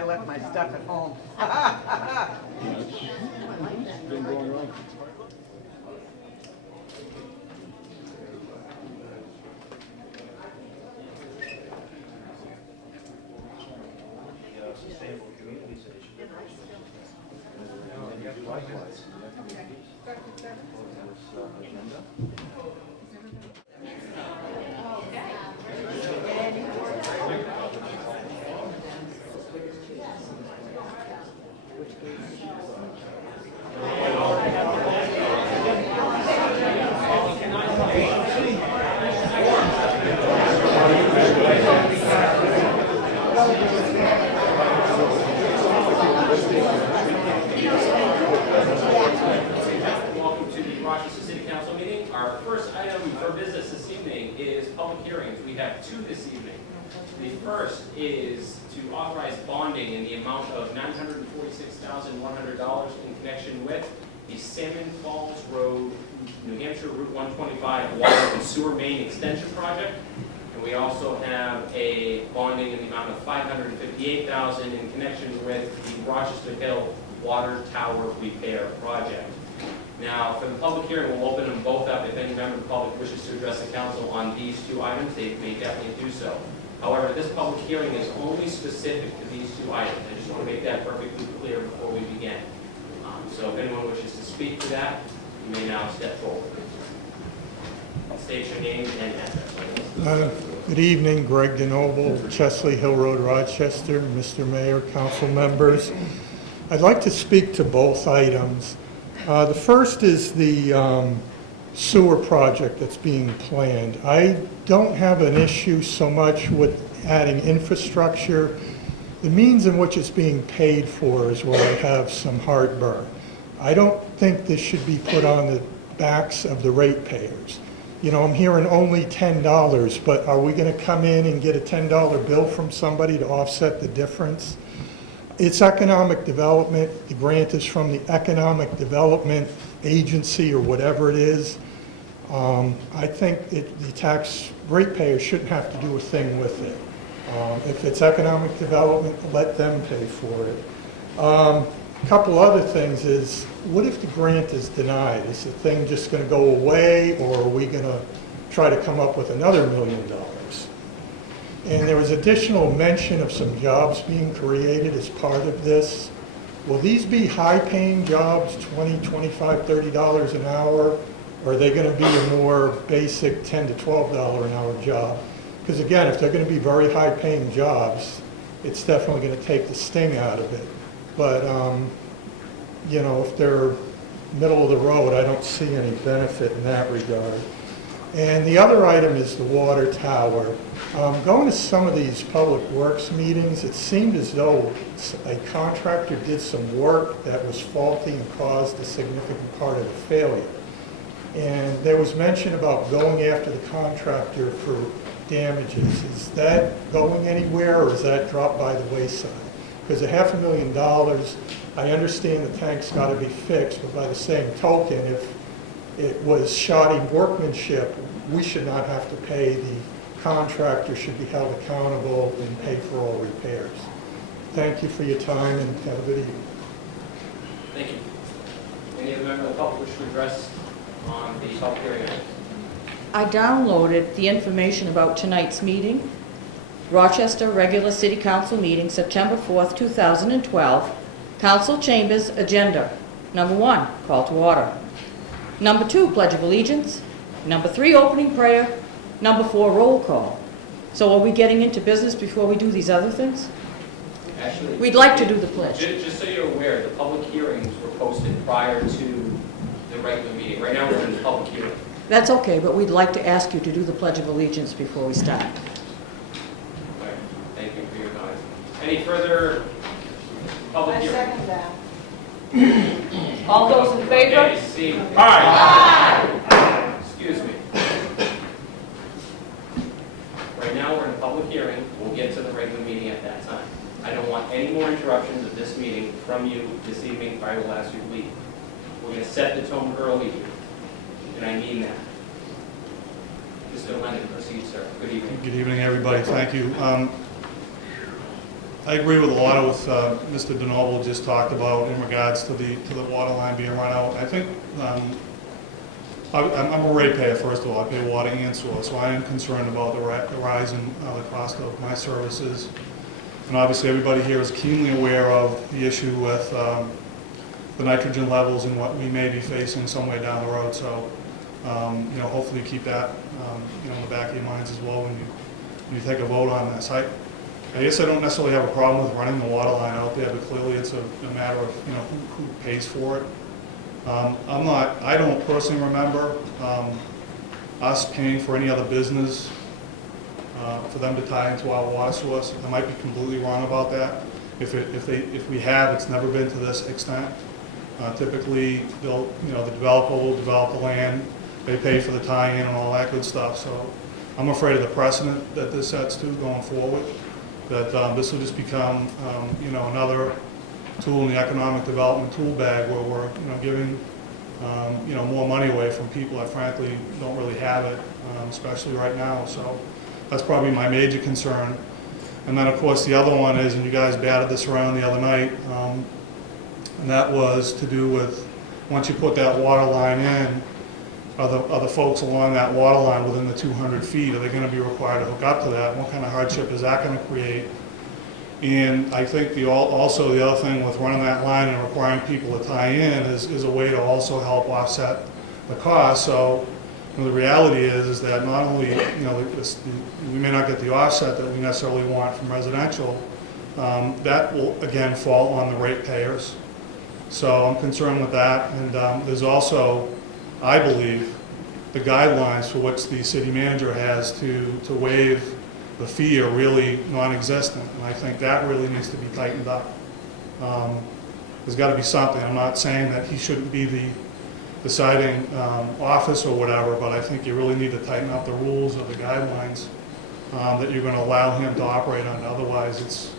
I left my stuff at home. Been going wrong. Sustainable communities. Welcome to the Rochester City Council Meeting. Our first item for business this evening is public hearings. We have two this evening. The first is to authorize bonding in the amount of $946,100 in connection with the Salmon Falls Road, New Hampshire Route 125 Water and Sewer Main Extension Project. And we also have a bonding in the amount of $558,000 in connection with the Rochester Hill Water Tower Repair Project. Now, for the public hearing, we'll open them both up. If any member of the public wishes to address the council on these two items, they may definitely do so. However, this public hearing is only specific to these two items. I just want to make that perfectly clear before we begin. So if anyone wishes to speak to that, you may now step forward. State your name and address. Good evening, Greg Carson, Chesley Hill Road, Rochester, Mr. Mayor, council members. I'd like to speak to both items. The first is the sewer project that's being planned. I don't have an issue so much with adding infrastructure. The means in which it's being paid for is where I have some heartburn. I don't think this should be put on the backs of the ratepayers. You know, I'm hearing only $10, but are we going to come in and get a $10 bill from somebody to offset the difference? It's economic development. The grant is from the Economic Development Agency or whatever it is. I think the tax ratepayers shouldn't have to do a thing with it. If it's economic development, let them pay for it. A couple other things is, what if the grant is denied? Is the thing just going to go away, or are we going to try to come up with another $1 million? And there was additional mention of some jobs being created as part of this. Will these be high-paying jobs, $20, $25, $30 an hour? Or are they going to be a more basic $10 to $12 an hour job? Because again, if they're going to be very high-paying jobs, it's definitely going to take the sting out of it. But, you know, if they're middle of the road, I don't see any benefit in that regard. And the other item is the water tower. Going to some of these public works meetings, it seemed as though a contractor did some work that was faulty and caused a significant part of the failure. And there was mention about going after the contractor for damages. Is that going anywhere, or is that dropped by the wayside? Because $500,000, I understand the tank's got to be fixed, but by the same token, if it was shoddy workmanship, we should not have to pay. The contractor should be held accountable and pay for all repairs. Thank you for your time, and have a good evening. Thank you. Any other member of the public wish to address on the public hearing? I downloaded the information about tonight's meeting. Rochester Regular City Council Meeting, September 4th, 2012. Council Chambers Agenda. Number 1, call to order. Number 2, Pledge of Allegiance. Number 3, opening prayer. Number 4, roll call. So are we getting into business before we do these other things? Actually, We'd like to do the pledge. Just so you're aware, the public hearings were posted prior to the regular meeting. Right now we're in the public hearing. That's okay, but we'd like to ask you to do the Pledge of Allegiance before we start. Okay. Thank you for your time. Any further public hearing? I second that. All those in favor? Okay, see. Aye. Excuse me. Right now we're in a public hearing. We'll get to the regular meeting at that time. I don't want any more interruptions of this meeting from you this evening, or I will ask you to leave. We're going to set the tone early here, and I mean that. Mr. Lennon, proceed, sir. Good evening. Good evening, everybody. Thank you. I agree with a lot of what Mr. DeNoble just talked about in regards to the water line being run out. I think I'm a ratepayer, first of all. I pay water and sewer, so I am concerned about the rise in the cost of my services. And obviously, everybody here is keenly aware of the issue with the nitrogen levels and what we may be facing somewhere down the road. So, hopefully, keep that in the back of your minds as well when you take a vote on this. I guess I don't necessarily have a problem with running the water line out there, but clearly it's a matter of who pays for it. I don't personally remember us paying for any other business for them to tie into our water source. I might be completely wrong about that. If we have, it's never been to this extent. Typically, the developer will develop the land, they pay for the tie-in and all that good stuff. So I'm afraid of the precedent that this sets to going forward. That this will just become another tool in the economic development tool bag where we're giving more money away from people that frankly don't really have it, especially right now. So that's probably my major concern. And then of course the other one is, and you guys batted this around the other night, and that was to do with once you put that water line in, are the folks along that water line within the 200 feet, are they going to be required to hook up to that? What kind of hardship is that going to create? And I think also the other thing with running that line and requiring people to tie in is a way to also help offset the cost. So the reality is that not only we may not get the offset that we necessarily want from residential, that will again fall on the ratepayers. So I'm concerned with that. And there's also, I believe, the guidelines for which the city manager has to waive the fee are really non-existent, and I think that really needs to be tightened up. There's got to be something. I'm not saying that he shouldn't be the deciding office or whatever, but I think you really need to tighten up the rules or the guidelines that you're going to allow him to operate under. Otherwise, it's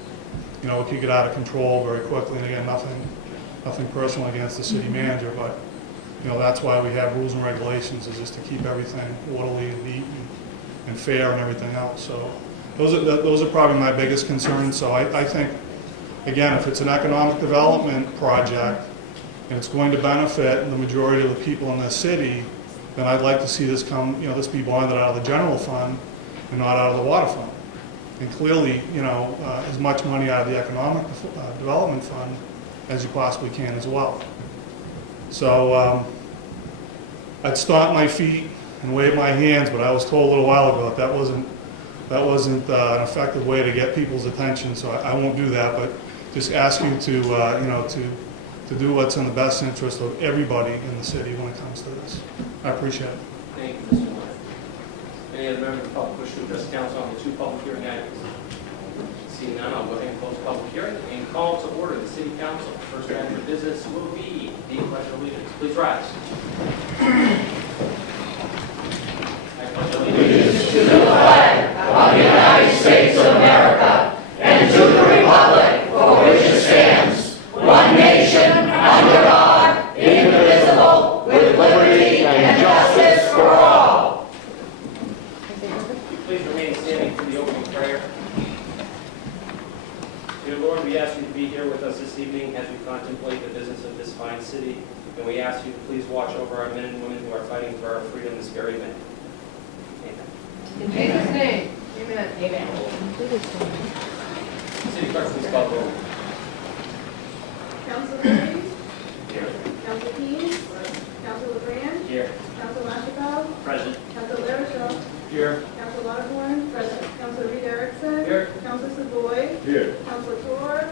it could get out of control very quickly. And again, nothing personal against the city manager, but that's why we have rules and regulations, is just to keep everything orderly and neat and fair and everything else. So those are probably my biggest concerns. So I think, again, if it's an economic development project and it's going to benefit the majority of the people in this city, then I'd like to see this this be bonded out of the general fund and not out of the water fund. And clearly, as much money out of the economic development fund as you possibly can as well. So I'd stomp my feet and wave my hands, but I was told a little while ago that wasn't an effective way to get people's attention. So I won't do that, but just ask you to to do what's in the best interest of everybody in the city when it comes to this. I appreciate it. Thank you, Mr. Moore. Any other member of the public wish to address the council on the two public hearing items? Seeing none, I'll go ahead and close the public hearing and call to order the city council. First item of business will be the pledge of allegiance. Please rise. I pledge allegiance To the flag of the United States of America and to the republic for which it stands, one nation, under God, indivisible, with liberty and justice for all. Please remain standing for the opening prayer. Dear Lord, we ask you to be here with us this evening as we contemplate the business of this fine city, and we ask you to please watch over our men and women who are fighting for our freedom this very minute. Amen. In Jesus' name, amen. Amen. City clerk, please call the roll. Council Murray, Here. Council Keyes, Council LeGrand, Here. Council Lashikov, Present. Council Laricho, Here. Council Lauterborn, Council Reed Erickson, Here. Council Savoy, Here. Council Tor,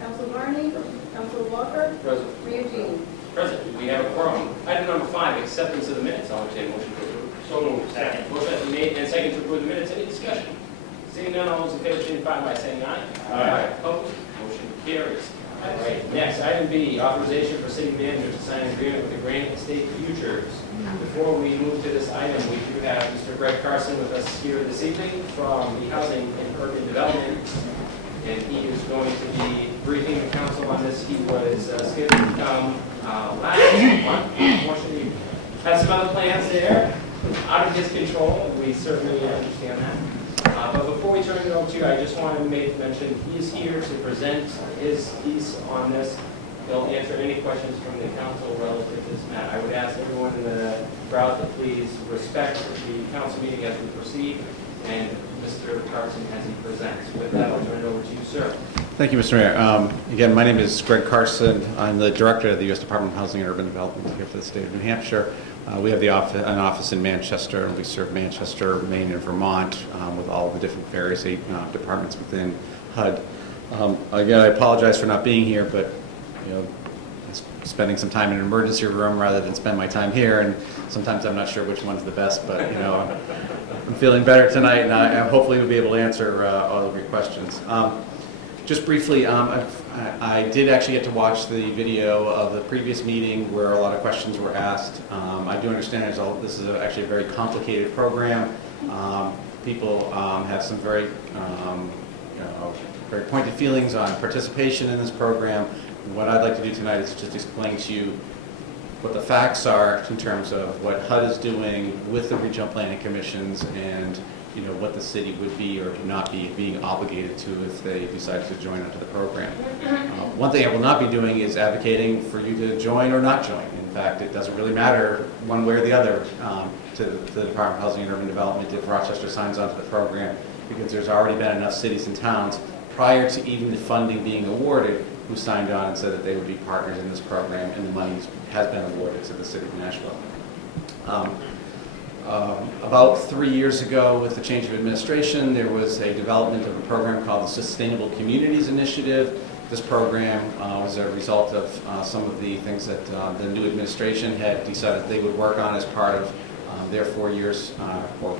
Council Barney, Council Walker, Present. Mayor Jean. Present. We have a quorum. Item number 5, acceptance of the minutes. I'll entertain a motion to approve. So moved. Second. Motion has been made and second to approve the minutes. Any discussion? Seeing none, all those in favor signify by saying aye. Aye. Opposed? Motion carries. All right. Next, item B, authorization for city manager to sign an agreement with the Granite State Futures. Before we move to this item, we do have Mr. Greg Carson with us here this evening from the Housing and Urban Development, and he is going to be briefing the council on this. He was scheduled to come last month. Unfortunately, he had some other plans there out of his control. We certainly understand that. But before we turn it over to you, I just want to mention he's here to present his piece on this. He'll answer any questions from the council relative to this matter. I would ask everyone in the crowd to please respect the council meeting as we proceed, and Mr. Carson as he presents. With that, I'll turn it over to you, sir. Thank you, Mr. Mayor. Again, my name is Greg Carson. I'm the Director of the U.S. Department of Housing and Urban Development here for the state of New Hampshire. We have an office in Manchester, and we serve Manchester, Maine, and Vermont with all of the different various departments within HUD. Again, I apologize for not being here, but spending some time in an emergency room rather than spend my time here, and sometimes I'm not sure which one's the best, but I'm feeling better tonight, and I hopefully will be able to answer all of your questions. Just briefly, I did actually get to watch the video of the previous meeting where a lot of questions were asked. I do understand this is actually a very complicated program. People have some very pointed feelings on participation in this program. What I'd like to do tonight is just explain to you what the facts are in terms of what HUD is doing with the regional planning commissions, and what the city would be or not be being obligated to if they decide to join onto the program. One thing I will not be doing is advocating for you to join or not join. In fact, it doesn't really matter one way or the other to the Department of Housing and Urban Development if Rochester signs onto the program, because there's already been enough cities and towns prior to even the funding being awarded who signed on and said that they would be partners in this program, and the money has been awarded to the city of Nashville. About 3 years ago, with the change of administration, there was a development of a program called the Sustainable Communities Initiative. This program was a result of some of the things that the new administration had decided they would work on as part of their 4 years or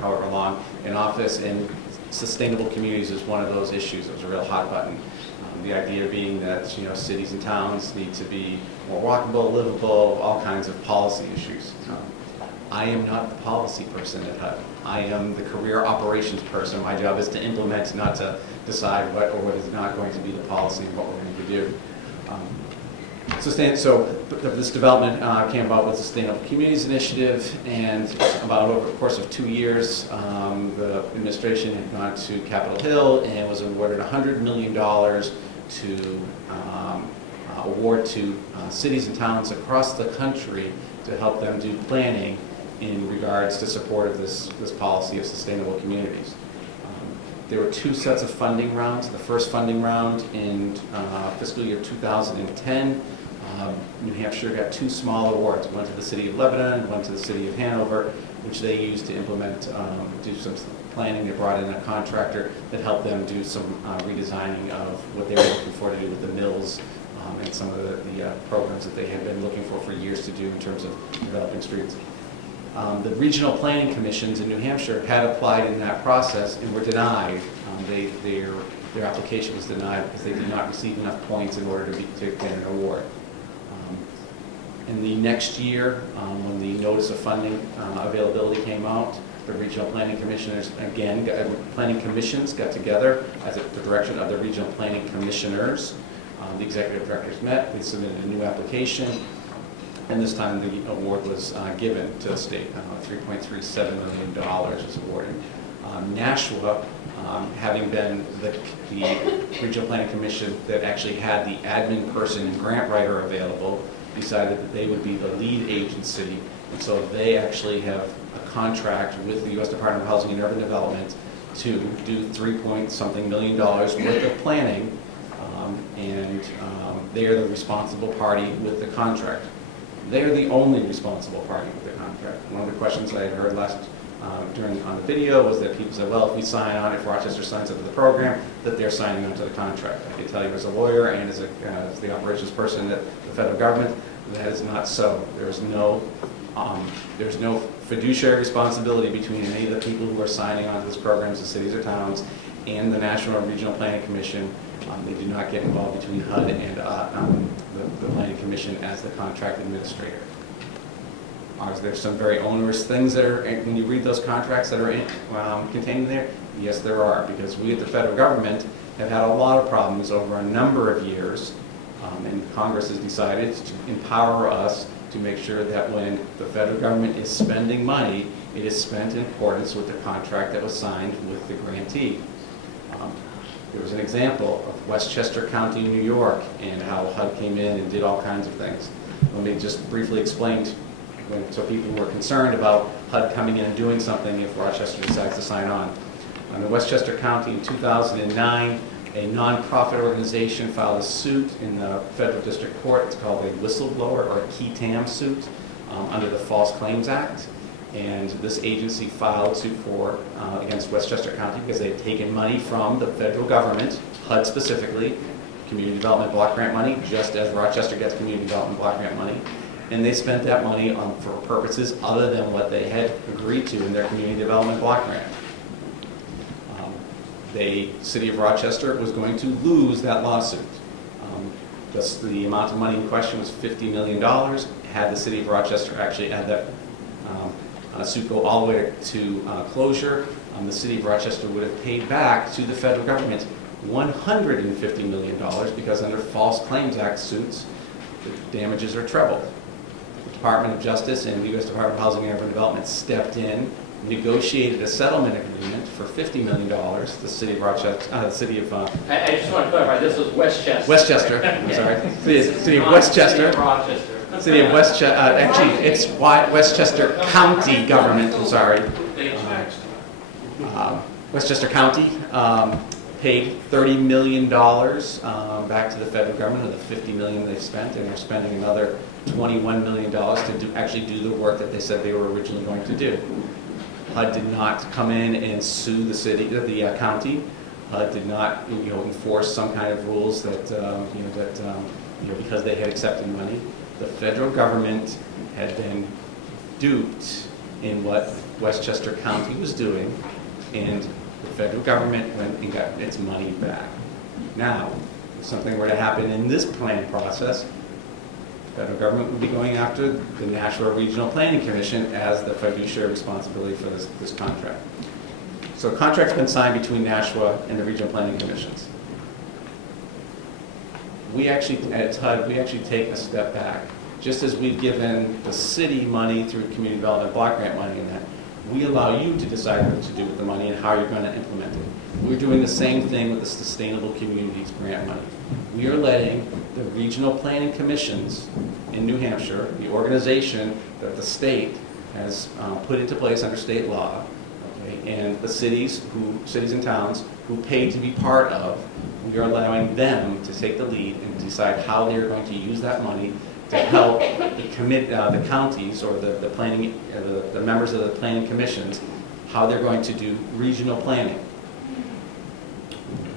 however long in office, and sustainable communities is one of those issues. It was a real hot button. The idea being that cities and towns need to be more walkable, livable, all kinds of policy issues. I am not the policy person at HUD. I am the career operations person. My job is to implement, not to decide what is not going to be the policy and what we're going to do. This development came about with the Sustainable Communities Initiative, and about over the course of 2 years, the administration had gone to Capitol Hill and was awarded $100 million to award to cities and towns across the country to help them do planning in regards to support of this policy of sustainable communities. There were 2 sets of funding rounds. The first funding round in fiscal year 2010, New Hampshire got 2 small awards, one to the city of Lebanon and one to the city of Hanover, which they used to implement, do some planning. They brought in a contractor that helped them do some redesigning of what they were looking for to do with the mills and some of the programs that they had been looking for years to do in terms of developing streets. The regional planning commissions in New Hampshire had applied in that process and were denied. Their application was denied because they did not receive enough points in order to get an award. In the next year, when the notice of funding availability came out, the regional planning commissioners, planning commissions got together at the direction of the regional planning commissioners. The executive directors met, they submitted a new application, and this time the award was given to the state. $3.37 million was awarded. Nashua, having been the regional planning commission that actually had the admin person and grant writer available, decided that they would be the lead agency, and so they actually have a contract with the U.S. Department of Housing and Urban Development to do $3-point-something million worth of planning, and they're the responsible party with the contract. They're the only responsible party with the contract. One of the questions I had heard on the video was that people said, well, if we sign on, if Rochester signs up to the program, that they're signing on to the contract. I can tell you as a lawyer and as the operations person at the federal government, that is not so. There's no fiduciary responsibility between any of the people who are signing on to this program, the cities or towns, and the National Regional Planning Commission. They do not get involved between HUD and the Planning Commission as the contract administrator. There's some very onerous things that are, when you read those contracts that are contained there, yes there are, because we at the federal government have had a lot of problems over a number of years, and Congress has decided to empower us to make sure that when the federal government is spending money, It is spent in accordance with the contract that was signed with the grantee. There was an example of Westchester County, New York, and how HUD came in and did all kinds of things. Let me just briefly explain so people were concerned about HUD coming in and doing something if Rochester decides to sign on. In Westchester County in 2009, a nonprofit organization filed a suit in the federal district court. It's called a whistleblower or a key tam suit under the False Claims Act. And this agency filed suit against Westchester County because they had taken money from the federal government, HUD specifically, community development block grant money, just as Rochester gets community development block grant money. And they spent that money for purposes other than what they had agreed to in their community development block grant. The city of Rochester was going to lose that lawsuit. The amount of money in question was $50 million. Had the city of Rochester actually had that suit go all the way to closure, the city of Rochester would have paid back to the federal government $150 million because under False Claims Act suits, the damages are trebled. The Department of Justice and the U.S. Department of Housing and Urban Development stepped in, negotiated a settlement agreement for $50 million. The city of Rochester, I just want to clarify, this was Westchester. Westchester, I'm sorry. City of Westchester. Rochester. City of Westchester, actually, it's Westchester County government, I'm sorry. Westchester County paid $30 million back to the federal government of the $50 million they've spent, and they're spending another $21 million to actually do the work that they said they were originally going to do. HUD did not come in and sue the city, the county. HUD did not, enforce some kind of rules that, because they had accepted money. The federal government had been duped in what Westchester County was doing, and the federal government went and got its money back. Now, if something were to happen in this planning process, the federal government would be going after the Nashua Regional Planning Commission as the fiduciary responsibility for this contract. So a contract's been signed between Nashua and the Regional Planning Commissions. We actually, at HUD, take a step back. Just as we've given the city money through community development block grant money and that, we allow you to decide what to do with the money and how you're going to implement it. We're doing the same thing with the Sustainable Communities grant money. We are letting the regional planning commissions in New Hampshire, the organization that the state has put into place under state law, okay, and the cities and towns who pay to be part of, we are allowing them to take the lead and decide how they are going to use that money to help the counties or the members of the planning commissions, how they're going to do regional planning.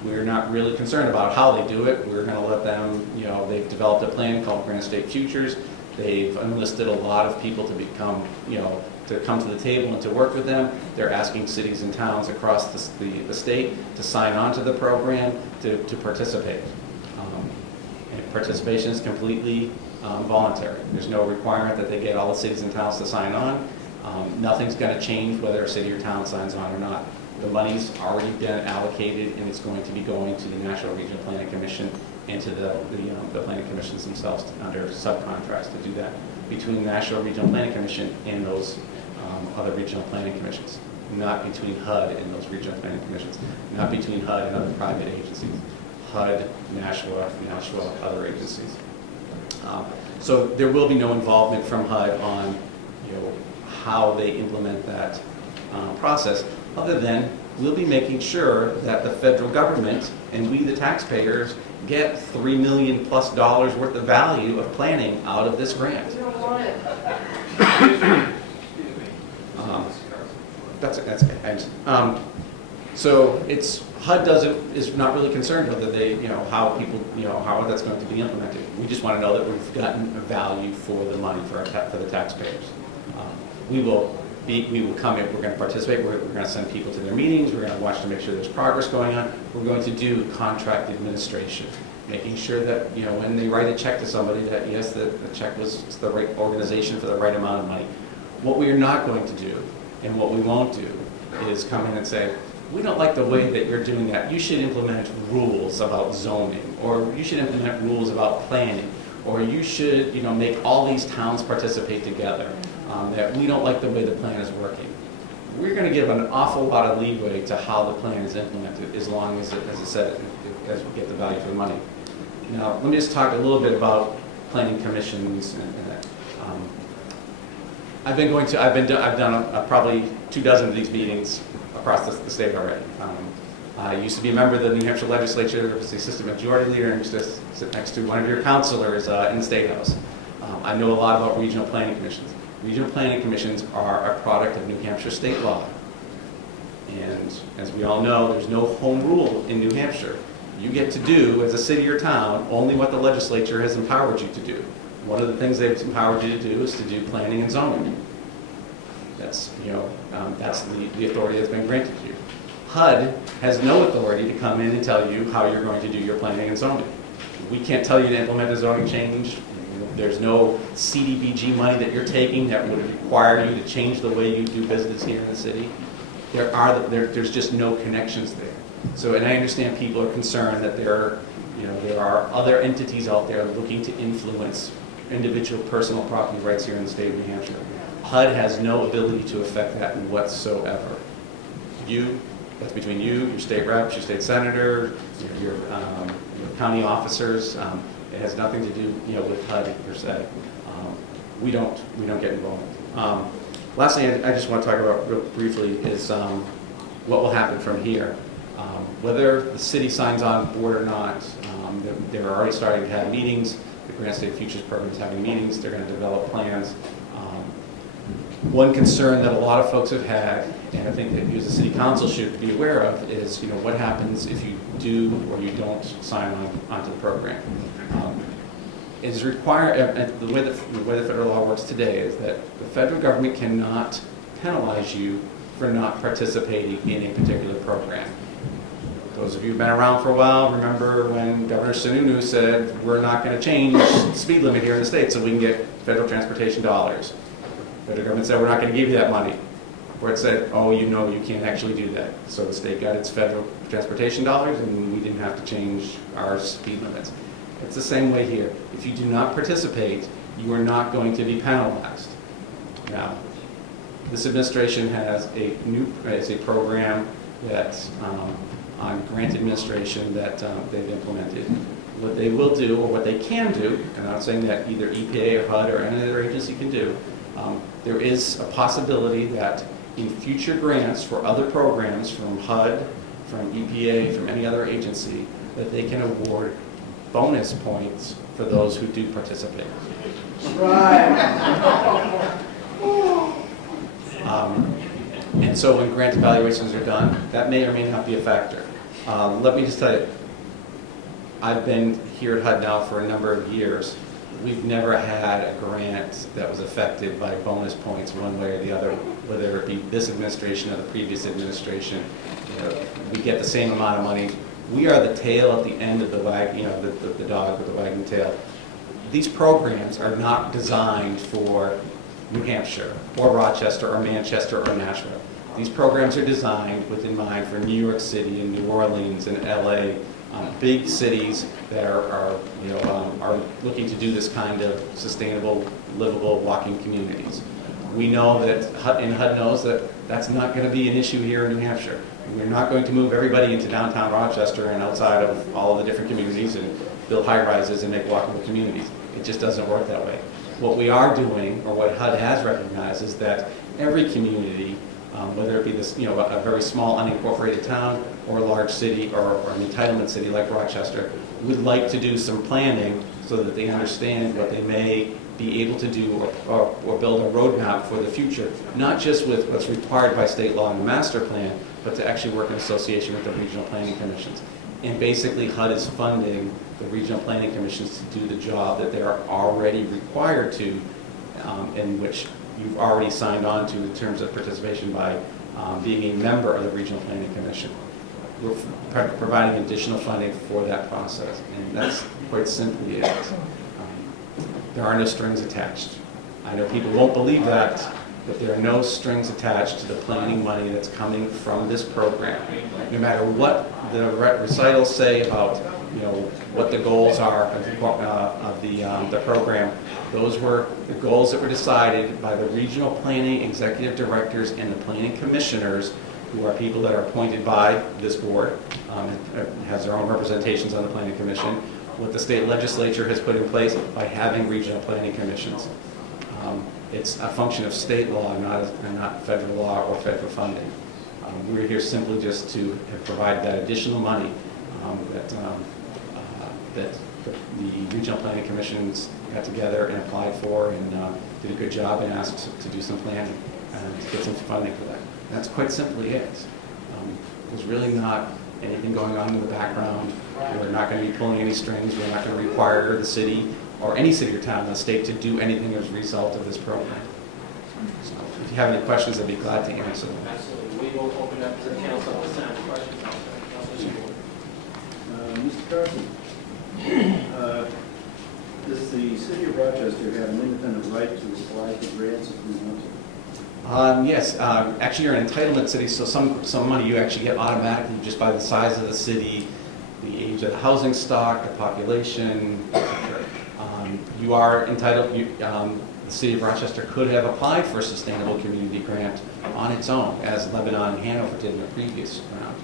We're not really concerned about how they do it. We're going to let them, they've developed a plan called Granite State Futures. They've enlisted a lot of people to become, to come to the table and to work with them. They're asking cities and towns across the state to sign on to the program to participate. And participation is completely voluntary. There's no requirement that they get all the cities and towns to sign on. Nothing's going to change whether a city or town signs on or not. The money's already been allocated, and it's going to be going to the National Regional Planning Commission and to the planning commissions themselves under subcontracts to do that between the National Regional Planning Commission and those other regional planning commissions, not between HUD and those regional planning commissions, not between HUD and other private agencies. HUD, Nashua, other agencies. So there will be no involvement from HUD on how they implement that process, other than we'll be making sure that the federal government and we, the taxpayers, get $3 million+ worth of value of planning out of this grant. We don't want it. That's okay. So it's HUD is not really concerned whether they, how people, how that's going to be implemented. We just want to know that we've gotten a value for the money for the taxpayers. We will come in, we're going to participate, we're going to send people to their meetings, we're going to watch to make sure there's progress going on. We're going to do contract administration, making sure that, when they write a check to somebody that, yes, the check was the right organization for the right amount of money. What we are not going to do, and what we won't do, is come in and say, we don't like the way that you're doing that. You should implement rules about zoning, or you should implement rules about planning, or you should, make all these towns participate together. That we don't like the way the plan is working. we're going to give an awful lot of leeway to how the plan is implemented, as long as, as I said, as we get the value for the money. Now, let me just talk a little bit about planning commissions. I've done probably 24 of these meetings across the state already. I used to be a member of the New Hampshire legislature, was the assistant majority leader, and used to sit next to one of your counselors in the State House. I know a lot about regional planning commissions. Regional planning commissions are a product of New Hampshire state law. And as we all know, there's no home rule in New Hampshire. You get to do, as a city or town, only what the legislature has empowered you to do. One of the things they've empowered you to do is to do planning and zoning. That's, that's the authority that's been granted to you. HUD has no authority to come in and tell you how you're going to do your planning and zoning. We can't tell you to implement a zoning change. There's no CDBG money that you're taking that would require you to change the way you do business here in the city. There's just no connections there. So, and I understand people are concerned that there are other entities out there looking to influence individual personal property rights here in the state of New Hampshire. HUD has no ability to affect that whatsoever. That's between you, your state reps, your state senator, your county officers. It has nothing to do, with HUD per se. We don't get involved. Last thing I just want to talk about real briefly is what will happen from here. Whether the city signs on board or not, they're already starting to have meetings. The Granite State Futures Program is having meetings. They're going to develop plans. One concern that a lot of folks have had, and I think that you as a city council should be aware of, is what happens if you do or you don't sign onto the program. It is required, the way the federal law works today is that the federal government cannot penalize you for not participating in a particular program. Those of you who've been around for a while remember when Governor Sununu said, we're not going to change the speed limit here in the state so we can get federal transportation dollars. The federal government said, we're not going to give you that money. Where it said, oh, you can't actually do that. So the state got its federal transportation dollars and we didn't have to change our speed limits. It's the same way here. If you do not participate, you are not going to be penalized. Now, this administration has a program that on grant administration that they've implemented. What they will do, or what they can do, and I'm not saying that either EPA or HUD or any other agency can do, there is a possibility that in future grants for other programs from HUD, from EPA, from any other agency, that they can award bonus points for those who do participate. Right. And so when grant evaluations are done, that may or may not be a factor. Let me just tell you, I've been here at HUD now for a number of years. We've never had a grant that was affected by bonus points one way or the other, whether it be this administration or the previous administration. We get the same amount of money. We are the tail at the end of the wagon, the dog with the wagging tail. These programs are not designed for New Hampshire or Rochester or Manchester or Nashville. These programs are designed with in mind for New York City and New Orleans and LA, big cities that are looking to do this kind of sustainable, livable, walking communities. We know that HUD knows that that's not going to be an issue here in New Hampshire. We're not going to move everybody into downtown Rochester and outside of all of the different communities and build high-rises and make walkable communities. It just doesn't work that way. What we are doing, or what HUD has recognized, is that every community, whether it be this, a very small unincorporated town or a large city or an entitlement city like Rochester, would like to do some planning so that they understand what they may be able to do or build a roadmap for the future, not just with what's required by state law and the master plan, but to actually work in association with the regional planning commissions. And basically HUD is funding the regional planning commissions to do the job that they are already required to, in which you've already signed on to in terms of participation by being a member of the regional planning commission. We're providing additional funding for that process, and that's quite simply it. There are no strings attached. I know people won't believe that, that there are no strings attached to the planning money that's coming from this program. No matter what the recitals say about, what the goals are of the program, those were the goals that were decided by the regional planning executive directors and the planning commissioners, who are people that are appointed by this board, has their own representations on the planning commission, what the state legislature has put in place by having regional planning commissions. It's a function of state law, not federal law or federal funding. We're here simply just to provide that additional money that the regional planning commissions got together and applied for, and did a good job and asked to do some planning and to get some funding for that. And that's quite simply it. There's really not anything going on in the background. We're not going to be pulling any strings. We're not going to require the city or any city or town in the state to do anything as a result of this program. So if you have any questions, I'd be glad to answer them. Absolutely. We will open up to the council. Questions? Mr. Carson, does the city of Rochester have an independent right to apply for grants if we want to? Yes, actually you're an entitlement city, so some money you actually get automatically just by the size of the city, the age of the housing stock, the population, etc. You are entitled, the city of Rochester could have applied for a sustainable community grant on its own, as Lebanon and Hanover did in the previous round.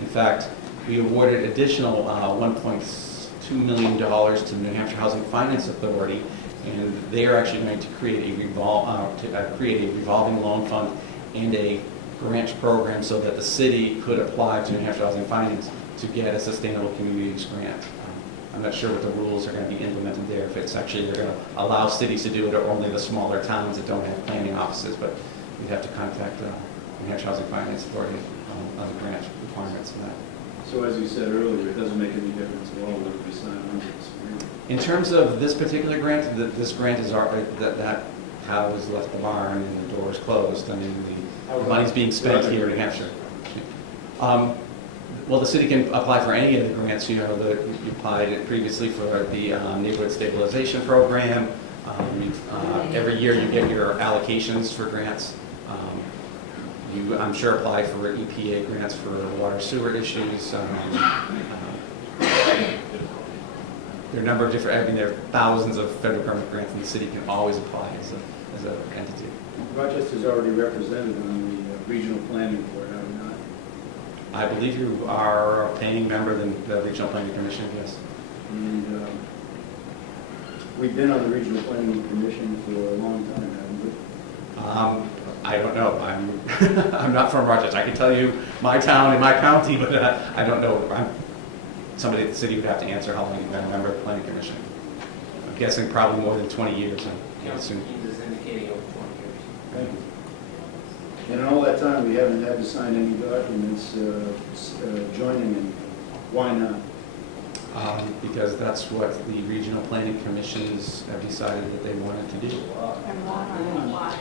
In fact, we awarded additional $1.2 million to the New Hampshire Housing Finance Authority, and they are actually going to create a revolving loan fund and a grant program so that the city could apply to New Hampshire Housing Finance to get a sustainable communities grant. I'm not sure what the rules are going to be implemented there, if it's actually they're going to allow cities to do it or only the smaller towns that don't have planning offices, but we'd have to contact the New Hampshire Housing Finance Authority on the grant requirements for that. So as you said earlier, it doesn't make any difference at all whether we sign on to this agreement. In terms of this particular grant, this grant is already, that cow has left the barn and the door is closed. I mean, the money's being spent here in New Hampshire. Well, the city can apply for any of the grants. You applied previously for the neighborhood stabilization program. Every year you get your allocations for grants. You, I'm sure, apply for EPA grants for water sewer issues. There are a number of different, there are thousands of federal government grants, and the city can always apply as an entity. Rochester's already represented on the regional planning board, are we not? I believe you are a paying member of the Regional Planning Commission, yes. And we've been on the regional planning commission for a long time, haven't we? I don't know. I'm not from Rochester. I can tell you my town and my county, but I don't know. Somebody at the city would have to answer how long you've been a member of the planning commission. I'm guessing probably more than 20 years. Council is indicating over 20 years. Thank you. And in all that time, we haven't had to sign any documents joining, and why not? Because that's what the regional planning commissions have decided that they wanted to do.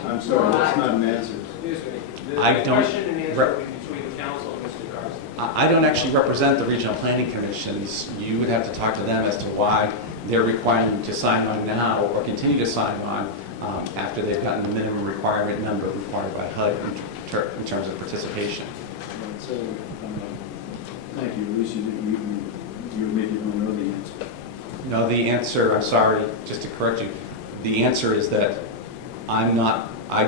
I'm sorry, that's not an answer. Excuse me. I The don't question and answer will be between the council and Mr. Carson. I don't actually represent the regional planning commissions. You would have to talk to them as to why they're requiring you to sign on now or continue to sign on after they've gotten the minimum requirement number required by HUD in terms of participation. So, thank you. At least you maybe don't know the answer. No, the answer, I'm sorry, just to correct you, the answer is that I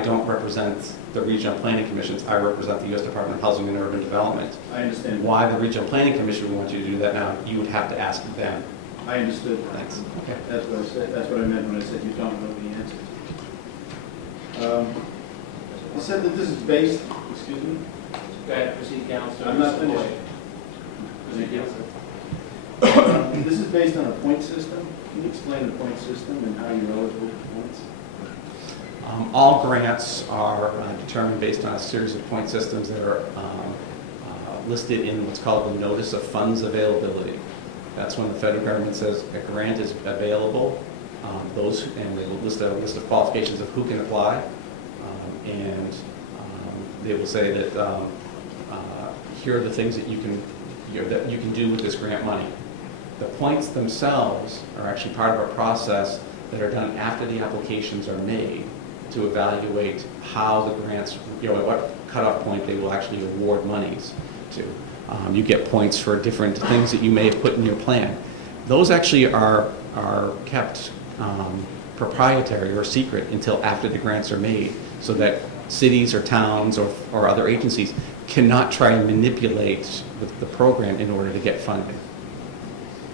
don't represent the regional planning commissions. I represent the U.S. Department of Housing and Urban Development. I understand. Why the regional planning commission would want you to do that now, you would have to ask them. I understood. Thanks. Okay. That's what I said. That's what I meant when I said you don't know the answer. You said that this is based, excuse me? Go ahead, proceed, council. I'm not finished. Proceed, council. This is based on a point system. Can you explain the point system and how you're eligible for points? All grants are determined based on a series of point systems that are listed in what's called the Notice of Funds Availability. That's when the federal government says a grant is available. And they will list a list of qualifications of who can apply, and they will say that here are the things that you can do with this grant money. The points themselves are actually part of a process that are done after the applications are made, to evaluate how the grants, you know, at what cutoff point they will actually award monies to. You get points for different things that you may have put in your plan. Those actually are kept proprietary or secret until after the grants are made, so that cities or towns or other agencies cannot try and manipulate the program in order to get funding.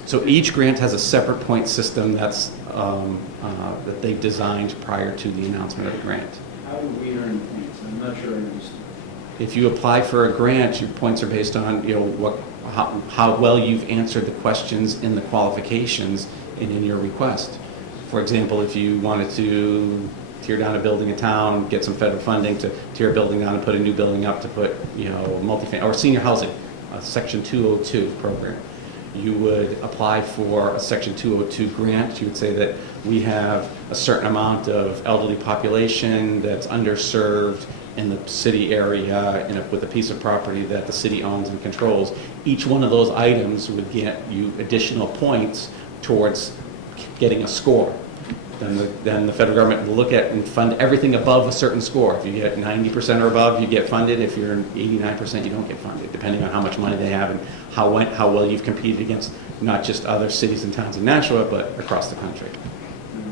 So each grant has a separate point system that's that they've designed prior to the announcement of the grant. How do we earn points? I'm not sure I understand. If you apply for a grant, your points are based on, you know, how well you've answered the questions in the qualifications and in your request. For example, if you wanted to tear down a building in town, get some federal funding to tear a building down and put a new building up to put, you know, multifamily or senior housing, a Section 202 program, you would apply for a Section 202 grant. You would say that we have a certain amount of elderly population that's underserved in the city area with a piece of property that the city owns and controls. Each one of those items would get you additional points towards getting a score. Then the federal government will look at and fund everything above a certain score. If you get 90% or above, you get funded. If you're 89%, you don't get funded, depending on how much money they have and how well you've competed against not just other cities and towns in Nashua, but across the country.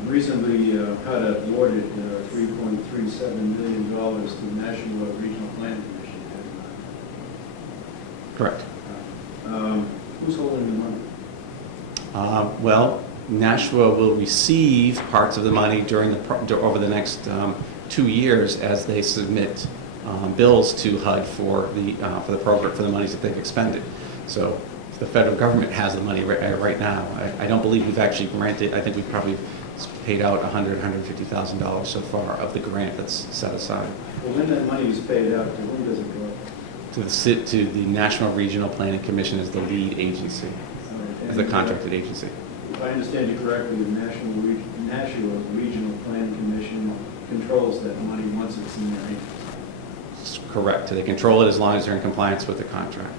Recently, HUD awarded $3.37 million to the National Regional Planning Commission. Correct. Who's holding the money? Well, Nashua will receive parts of the money over the next 2 years as they submit bills to HUD for the program, for the monies that they've expended. So the federal government has the money right now. I don't believe we've actually granted. I think we've probably paid out $150,000 so far of the grant that's set aside. Well, when that money is paid out, to whom does it go? To the National Regional Planning Commission as the lead agency, as the contracted agency. If I understand you correctly, the Nashua Regional Planning Commission controls that money once it's in their hands. It's correct. They control it as long as they're in compliance with the contract.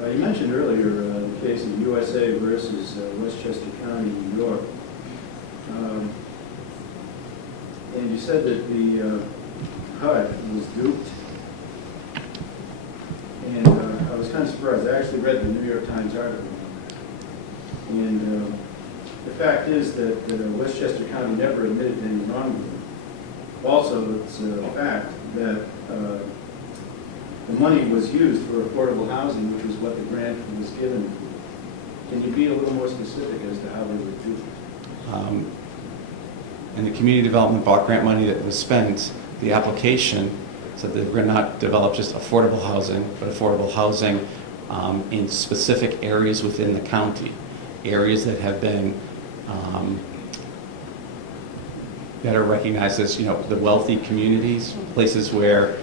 You mentioned earlier the case of USA versus Westchester County, New York. And you said that the HUD was duped. And I was kind of surprised. I actually read the New York Times article. And the fact is that Westchester County never admitted to any wrongdoing. Also, it's a fact that the money was used for affordable housing, which was what the grant was given for. Can you be a little more specific as to how they were duped? In the community development block grant money that was spent, the application said that we're going to not develop just affordable housing, but affordable housing in specific areas within the county. Areas that have been that are recognized as, you know, the wealthy communities, places where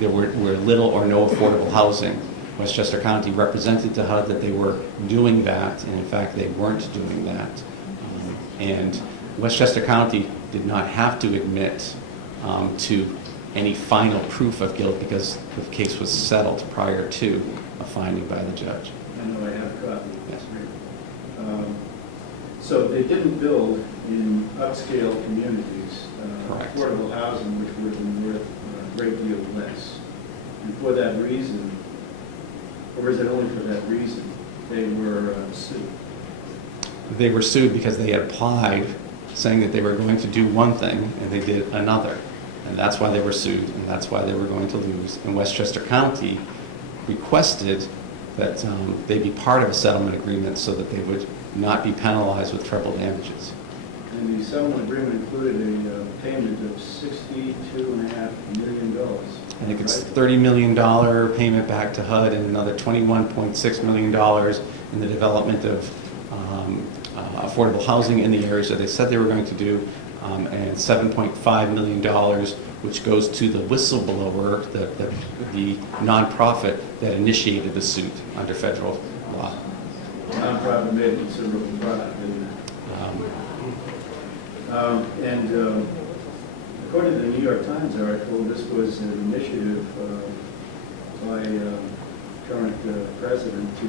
there were little or no affordable housing. Westchester County represented to HUD that they were doing that, and in fact they weren't doing that. And Westchester County did not have to admit to any final proof of guilt because the case was settled prior to a finding by the judge. I know I have a copy. Yes. So they didn't build in upscale communities Correct. affordable housing, which would have been worth a great deal less. And for that reason, or is it only for that reason, they were sued? They were sued because they had applied saying that they were going to do one thing and they did another. And that's why they were sued, and that's why they were going to lose. And Westchester County requested that they be part of a settlement agreement so that they would not be penalized with treble damages. And the settlement agreement included a payment of $62.5 million. I think it's $30 million payment back to HUD and another $21.6 million in the development of affordable housing in the areas that they said they were going to do, and $7.5 million which goes to the whistleblower, the nonprofit that initiated the suit under federal law. Nonprofit made a considerable profit, didn't it? And according to the New York Times article, this was an initiative by current president to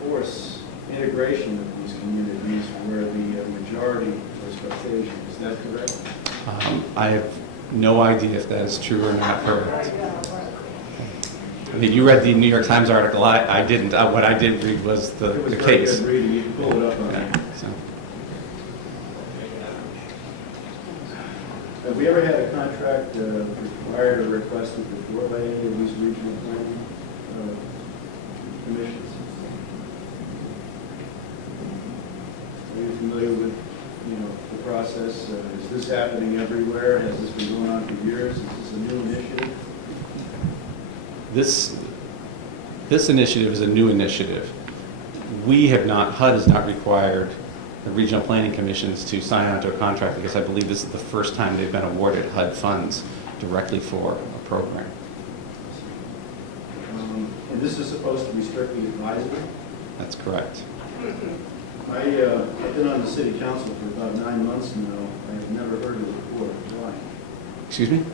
force integrated integration of these communities where the majority was Caucasian. Is that correct? I have no idea if that is true or not correct. I mean, you read the New York Times article. I didn't. What I did read was It the was very case. good reading. You can pull it up on Yeah, there. so. Have we ever had a contract required or requested before by any of these regional planning commissions? Are you familiar with, the process? Is this happening everywhere? Has this been going on for years? Is this a new initiative? This initiative is a new initiative. HUD has not required the regional planning commissions to sign on to a contract because I believe this is the first time they've been awarded HUD funds directly for a program. And this is supposed to be strictly advisory? That's correct. I've been on the city council for about 9 months now. I've never heard of it before. Why? Excuse me?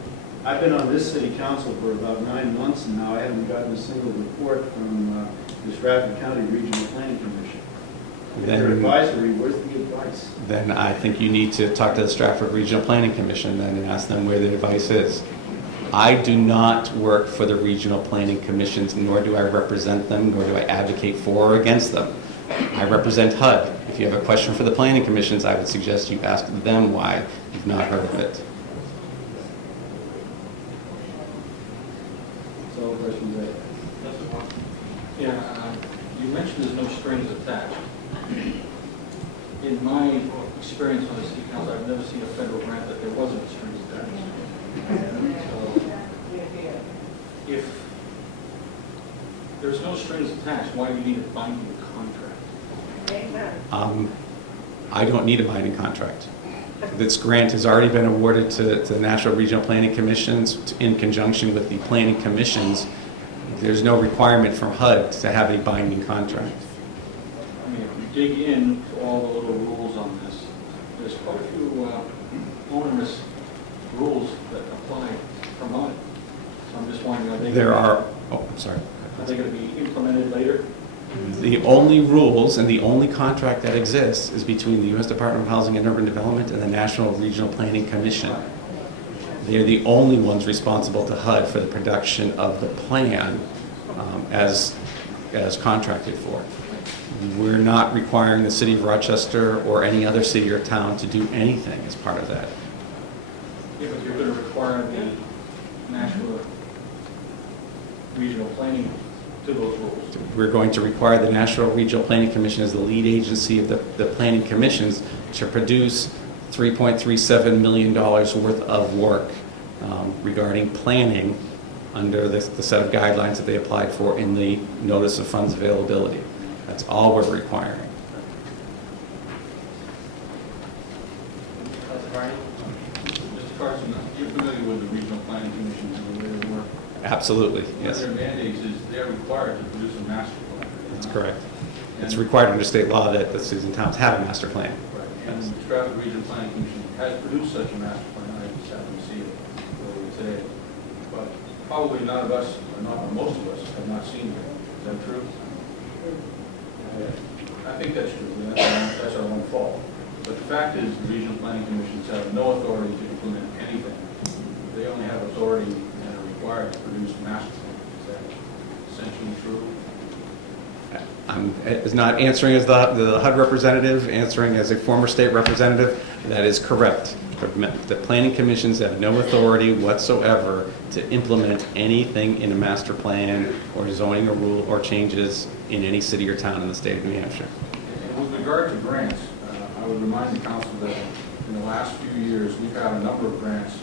I've been on this city council for about 9 months now. I haven't gotten a single report from the Stratford County Regional Planning Commission. If they're advisory, where's the advice? Then I think you need to talk to the Stratford Regional Planning Commission then and ask them where the advice is. I do not work for the regional planning commissions, nor do I represent them, nor do I advocate for or against them. I represent HUD. If you have a question for the planning commissions, I would suggest you ask them why you've not heard of it. That's all the questions I have. Yeah, you mentioned there's no strings attached. In my experience on the city council, I've never seen a federal grant that there wasn't strings attached. So, if there's no strings attached, why do you need a binding contract? I don't need a binding contract. This grant has already been awarded to the National Regional Planning Commissions in conjunction with the planning commissions. There's no requirement from HUD to have a binding contract. I mean, if you dig in to all the little rules on this, there's quite a few onerous rules that apply from HUD. So I'm just wondering, are they going to be implemented later? The only rules and the only contract that exists is between the U.S. Department of Housing and Urban Development and the National Regional Planning Commission. They're the only ones responsible to HUD for the production of the plan as contracted for. We're not requiring the city of Rochester or any other city or town to do anything as part of that. Yeah, but you're going to require the national regional planning to those rules. We're going to require the National Regional Planning Commission as the lead agency of the planning commissions to produce $3.37 million worth of work regarding planning under the set of guidelines that they applied for in the Notice of Funds Availability. That's all we're requiring. Mr. Carson, you're familiar with the regional planning commissions and the way they work? Absolutely, yes. One of their mandates is they're required to produce a master plan. That's correct. It's required under state law that the cities and towns have a master plan. Right. And the Stratford Regional Planning Commission has produced such a master plan. I just happened to see it earlier today. But probably none of us, or not most of us, have not seen it. Is that true? I think that's true. That's our own fault. But the fact is, the regional planning commissions have no authority to implement anything. They only have authority and are required to produce master plans. Is that essentially true? I'm not answering as the HUD representative, answering as a former state representative. That is correct. The planning commissions have no authority whatsoever to implement anything in a master plan or zoning or rule or changes in any city or town in the state of New Hampshire. And with regard to grants, I would remind the council that in the last few years, we've had a number of grants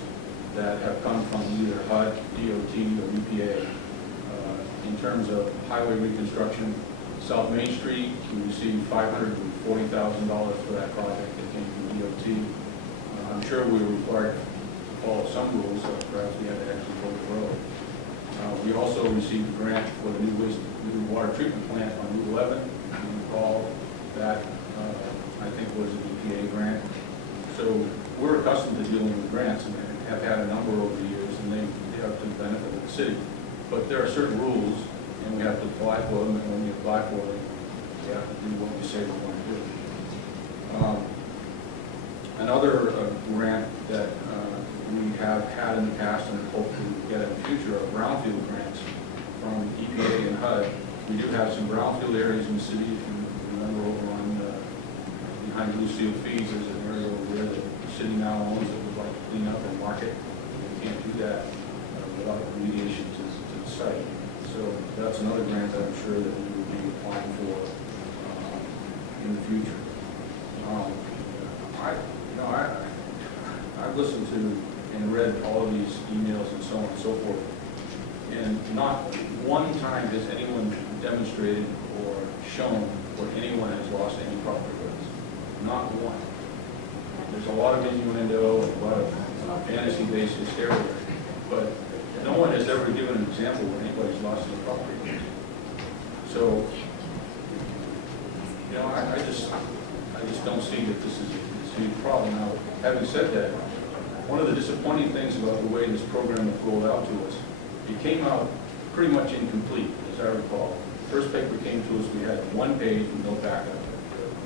that have come from either HUD, DOT, or EPA. In terms of highway reconstruction, South Main Street, we received $540,000 for that project that came from DOT. I'm sure we were required to follow some rules, so perhaps we had to actually build the road. We also received a grant for the new water treatment plant on Route 11. You recall that, I think was an EPA grant. So we're accustomed to dealing with grants and have had a number over the years, and they are to the benefit of the city. But there are certain rules, and we have to apply for them, and when we apply for them, we have to what we say we want to do. Another grant that we have had in the past and hope to get in the future are brownfield grants from EPA and HUD. We do have some brownfield areas in the city. If you remember over on behind Lucille Fees, there's an area over there that the city now owns that would like to clean up and market. We can't do that without remediation to the site. So that's another grant that I'm sure that we will be applying for in the future. I've listened to and read all of these emails and so on and so forth, and not one time has anyone demonstrated or shown where anyone has lost any property rights. Not one. There's a lot of innuendo and a lot of fantasy-based hysteria, but no one has ever given an example where anybody's lost any property rights. So, you know, I just don't see that this is a huge problem. Now, having said that, one of the disappointing things about the way this program was rolled out to us, it came out pretty much incomplete, as I recall. First paper came to us, we had one page with no backup.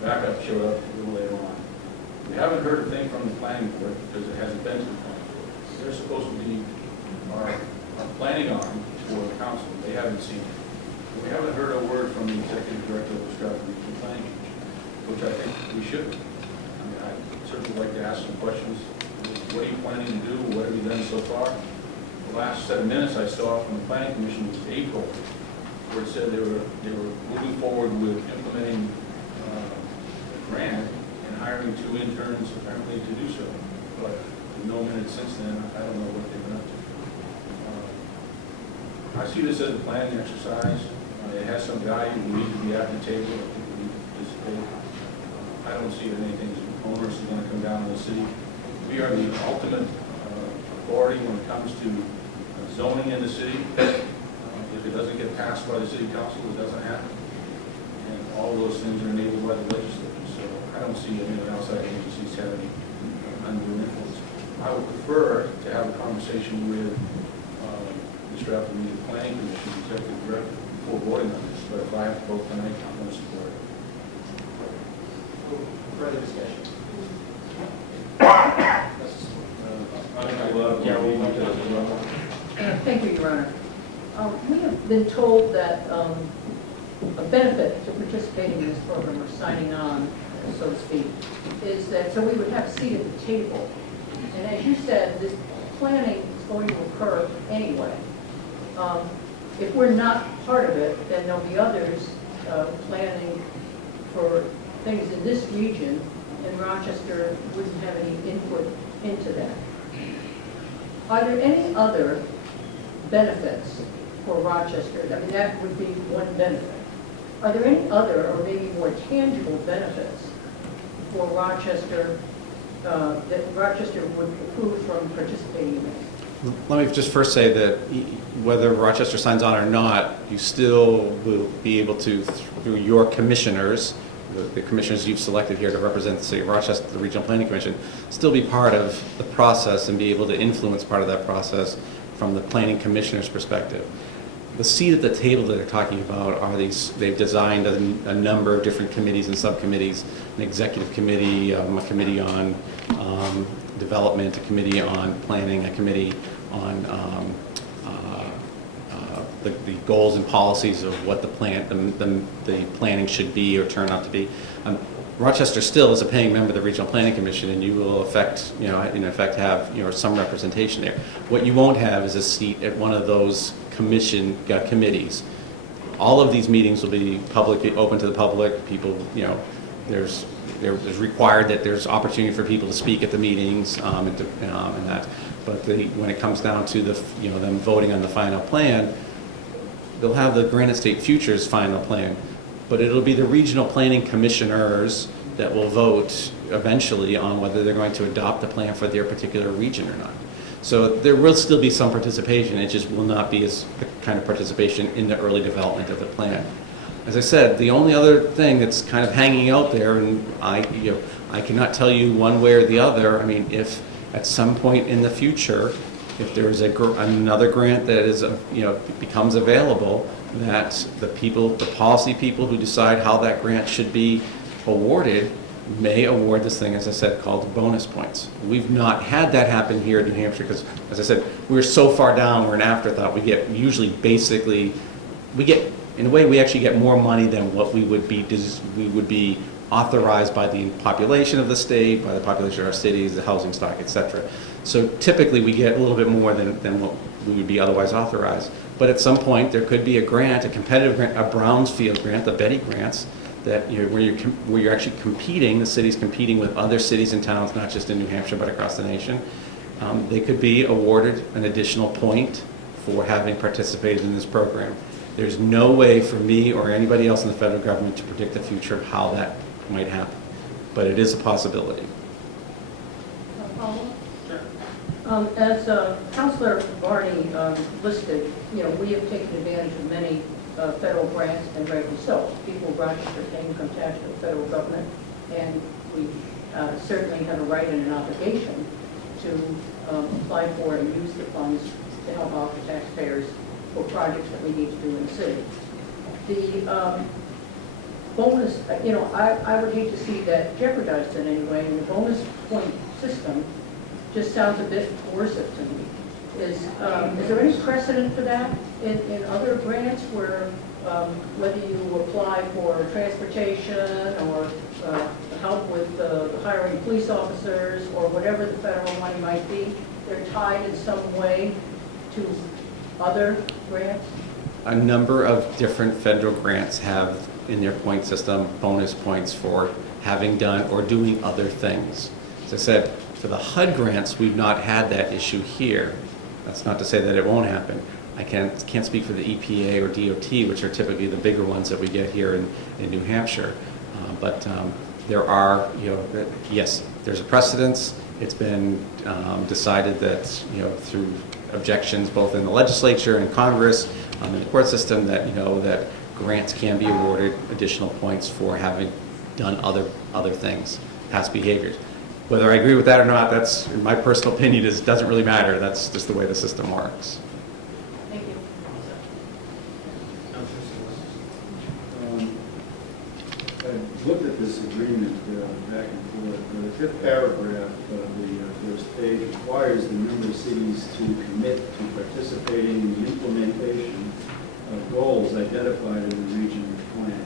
Backup showed up a little later on. We haven't heard a thing from the planning board because it hasn't been to the planning board. They're supposed to be our planning arm for the council. They haven't seen it. We haven't heard a word from the executive director of the Stratford Regional Planning Commission, which I think we should. I mean, I'd certainly like to ask some questions. What are you planning to do? What have you done so far? The last 7 minutes I saw from the Planning Commission was April, where it said they were moving forward with implementing the grant and hiring 2 interns apparently to do so. But with no minutes since then, I don't know what they've been up to. I see this as a planning exercise. It has some value. We need to be at the table. I think we need to participate. I don't see that anything onerous is going to come down on the city. We are the ultimate authority when it comes to zoning in the city. If it doesn't get passed by the city council, it doesn't happen. And all those things are enabled by the legislature. So I don't see any outside agencies having undue influence. I would prefer to have a conversation with the Stratford Regional Planning Commission, Executive Director, before voting on this. But if I have to vote tonight, I'm going to support it. Further discussion? Thank you, Your Honor. We have been told that a benefit to participating in this program or signing on, so to speak, is that so we would have a seat at the table. And as you said, this planning is going to occur anyway. If we're not part of it, then there'll be others planning for things in this region, and Rochester wouldn't have any input into that. Are there any other benefits for Rochester? I mean, that would be one benefit. Are there any other or maybe more tangible benefits for Rochester that Rochester would accrue from participating in this? Let me just first say that whether Rochester signs on or not, you still will be able to, through your commissioners, the commissioners you've selected here to represent the city of Rochester, the Regional Planning Commission, still be part of the process and be able to influence part of that process from the planning commissioner's perspective. The seat at the table that they're talking about are these, they've designed a number of different committees and subcommittees, an executive committee, a committee on development, a committee on planning, a committee on the goals and policies of what the planning should be or turn out to be. Rochester still is a paying member of the Regional Planning Commission, and you will in effect have some representation there. What you won't have is a seat at one of those committees. All of these meetings will be open to the public. People, there's required that there's opportunity for people to speak at the meetings and that. But when it comes down to them voting on the final plan, they'll have the Granite State Future's final plan, but it'll be the regional planning commissioners that will vote eventually on whether they're going to adopt the plan for their particular region or not. So there will still be some participation. It just will not be as the kind of participation in the early development of the plan. As I said, the only other thing that's kind of hanging out there, and I cannot tell you one way or the other. I mean, if at some point in the future, if there's another grant that is becomes available, that the people, the policy people who decide how that grant should be awarded may award this thing, as I said, called bonus points. We've not had that happen here in New Hampshire because, as I said, we're so far down, we're an afterthought. We get usually basically, in a way, we actually get more money than what we would be authorized by the population of the state, by the population of our cities, the housing stock, et cetera. So typically, we get a little bit more than what we would be otherwise authorized. But at some point, there could be a grant, a competitive grant, a Brownsfield grant, the Betty grants, that where you're actually competing, the city's competing with other cities and towns, not just in New Hampshire, but across the nation. They could be awarded an additional point for having participated in this program. There's no way for me or anybody else in the federal government to predict the future of how that might happen, but it is a possibility. Paula? As Councilor Barney listed, we have taken advantage of many federal grants, and rightly so. People of Rochester pay income tax to the federal government, and we certainly have a right and an obligation to apply for and use the funds to help out the taxpayers for projects that we need to do in the city. The bonus, I would hate to see that jeopardized in any way, and the bonus point system just sounds a bit coercive to me. Is there any precedent for that in other grants where whether you apply for transportation or help with the hiring police officers or whatever the federal money might be, they're tied in some way to other grants? A number of different federal grants have in their point system bonus points for having done or doing other things. As I said, for the HUD grants, we've not had that issue here. That's not to say that it won't happen. I can't speak for the EPA or DOT, which are typically the bigger ones that we get here in New Hampshire. But there are, yes, there's a precedence. It's been decided that, through objections both in the legislature and Congress, in the court system, that, that grants can be awarded additional points for having done other things, past behaviors. Whether I agree with that or not, that's, in my personal opinion, doesn't really matter. That's just the way the system works. Thank you. I looked at this agreement back and forth. The fifth paragraph of the first page requires the member cities to commit to participating in the implementation of goals identified in the regional plan.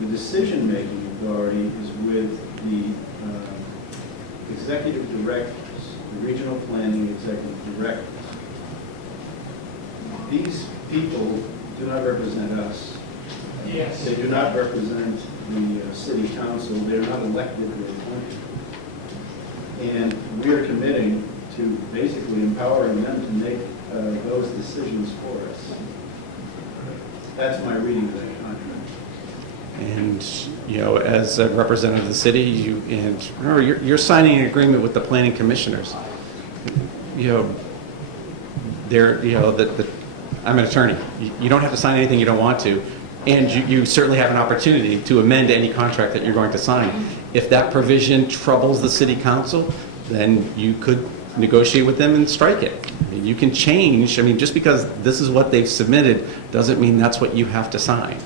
The decision-making authority is with the executive directors, the regional planning executive directors. These people do not represent us. Yes. They do not represent the city council. They're not elected or appointed. And we are committing to basically empowering them to make those decisions for us. That's my reading of that contract. And, as a representative of the city, remember, you're signing an agreement with the planning commissioners. I'm an attorney. You don't have to sign anything you don't want to. And you certainly have an opportunity to amend any contract that you're going to sign. If that provision troubles the city council, then you could negotiate with them and strike it. You can change. Just because this is what they've submitted doesn't mean that's what you have to sign.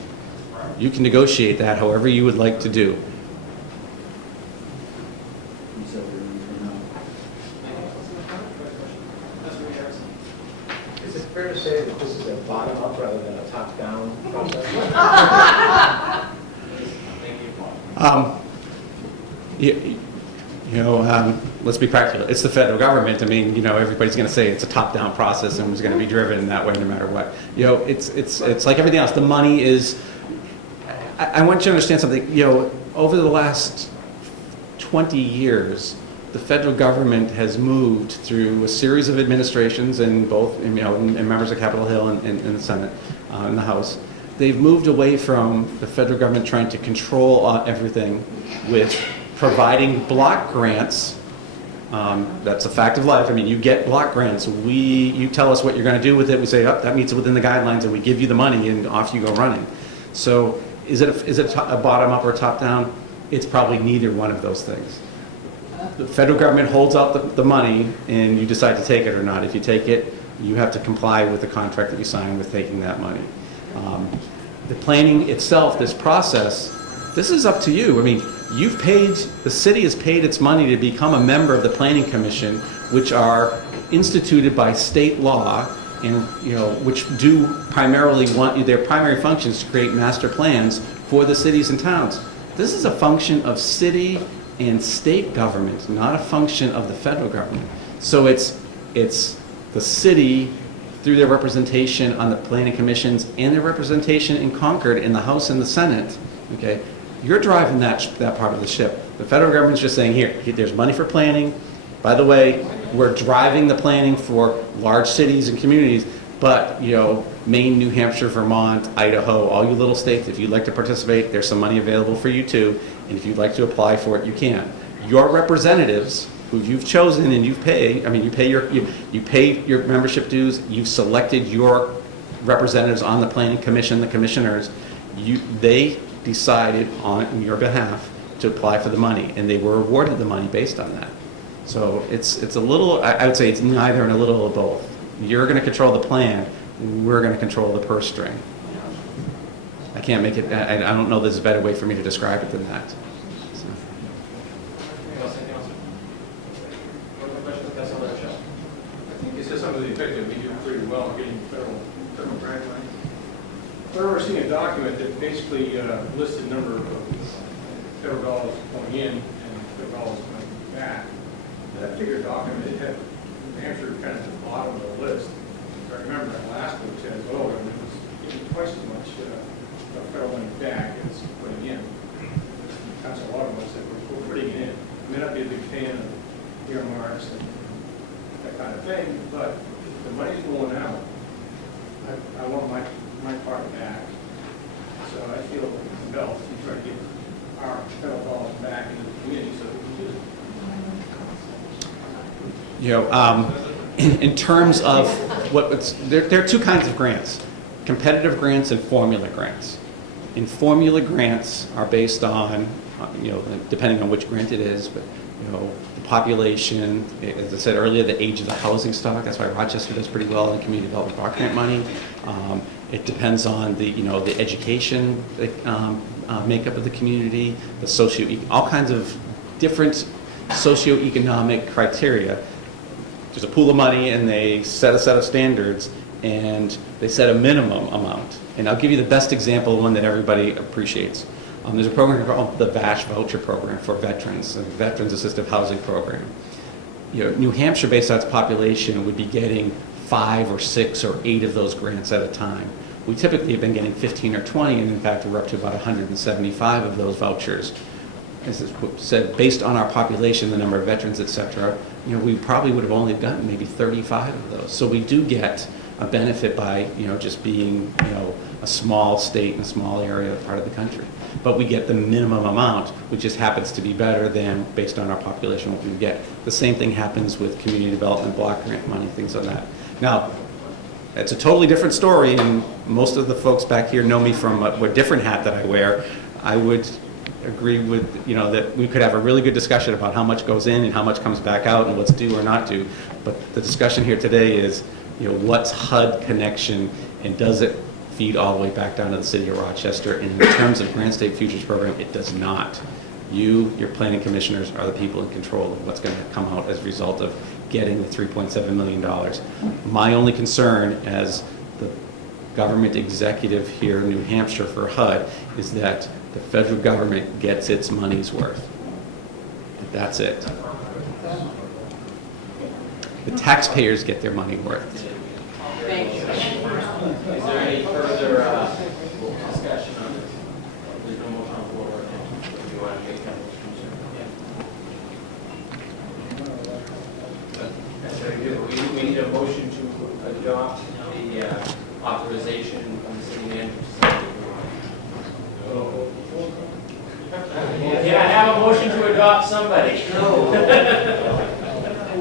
You can negotiate that however you would like to do. Is it fair to say that this is a bottom-up rather than a top-down process? Let's be practical. It's the federal government. Everybody's going to say it's a top-down process and it's going to be driven that way no matter what. It's like everything else. The money is. I want you to understand something. Over the last 20 years, the federal government has moved through a series of administrations and both, and members of Capitol Hill and the Senate, and the House. They've moved away from the federal government trying to control everything with providing block grants. That's a fact of life. You get block grants. You tell us what you're going to do with it. We say, that meets within the guidelines, and we give you the money, and off you go running. So is it a bottom-up or top-down? It's probably neither one of those things. The federal government holds out the money, and you decide to take it or not. If you take it, You have to comply with the contract that you signed with taking that money. The planning itself, this process, this is up to you. I mean, you've paid, the city has paid its money to become a member of the Planning Commission, which are instituted by state law, and which do primarily their primary functions to create master plans for the cities and towns. This is a function of city and state government, not a function of the federal government. So it's the city, through their representation on the planning commissions and their representation in Concord in the House and the Senate, okay? You're driving that part of the ship. The federal government's just saying, here, there's money for planning. By the way, we're driving the planning for large cities and communities, but, Maine, New Hampshire, Vermont, Idaho, all you little states, if you'd like to participate, there's some money available for you too, and if you'd like to apply for it, you can. Your representatives, who you've chosen and you pay your membership dues, you've selected your representatives on the planning commission, the commissioners, they decided on your behalf to apply for the money, and they were awarded the money based on that. So it's a little, I would say it's neither and a little of both. You're going to control the plan, we're going to control the purse string. I can't make it, I don't know there's a better way for me to describe it than that. So. I think it says something to the effect that we do pretty well in getting federal grant money. I've ever seen a document that basically lists the number of federal dollars going in and federal dollars going back. That particular document, it had New Hampshire kind of at the bottom of the list. If I remember that last one, it says, and it was getting twice as much federal money back as putting in. Council Waterman said, we're putting it in. I may not be a big fan of earmarks and that kind of thing, but if the money's going out, I want my part back. So I feel compelled to try to get our federal dollars back into the community so that we can use it. In terms of there are two kinds of grants: competitive grants and formula grants. And formula grants are based on, depending on which grant it is, but the population, as I said earlier, the age of the housing stock. That's why Rochester does pretty well in community development block grant money. It depends on the education makeup of the community, the all kinds of different socioeconomic criteria. There's a pool of money, and they set a set of standards, and they set a minimum amount. And I'll give you the best example, one that everybody appreciates. There's a program called the VASH voucher program for veterans, the Veterans Assistive Housing Program. New Hampshire, based on its population, would be getting 5 or 6 or 8 of those grants at a time. We typically have been getting 15 or 20, and in fact, we're up to about 175 of those vouchers. As I said, based on our population, the number of veterans, et cetera, we probably would have only gotten maybe 35 of those. So we do get a benefit by, just being, a small state in a small area, part of the country. But we get the minimum amount, which just happens to be better than, based on our population, what we get. The same thing happens with community development block grant money, things like that. Now, it's a totally different story, and most of the folks back here know me from a different hat that I wear. I would agree with, that we could have a really good discussion about how much goes in and how much comes back out and what's due or not due. But the discussion here today is, what's HUD connection, and does it feed all the way back down to the city of Rochester? And in terms of Granite State Futures program, it does not. Your planning commissioners are the people in control of what's going to come out as a result of getting the $3.7 million. My only concern as the government executive here in New Hampshire for HUD is that the federal government gets its money's worth. That's it. The taxpayers get their money worth. Thank you. Is there any further discussion on this? There's no motion on the floor. If you want to make that motion, we need a motion to adopt the authorization from the city manager. Can I have a motion to adopt somebody?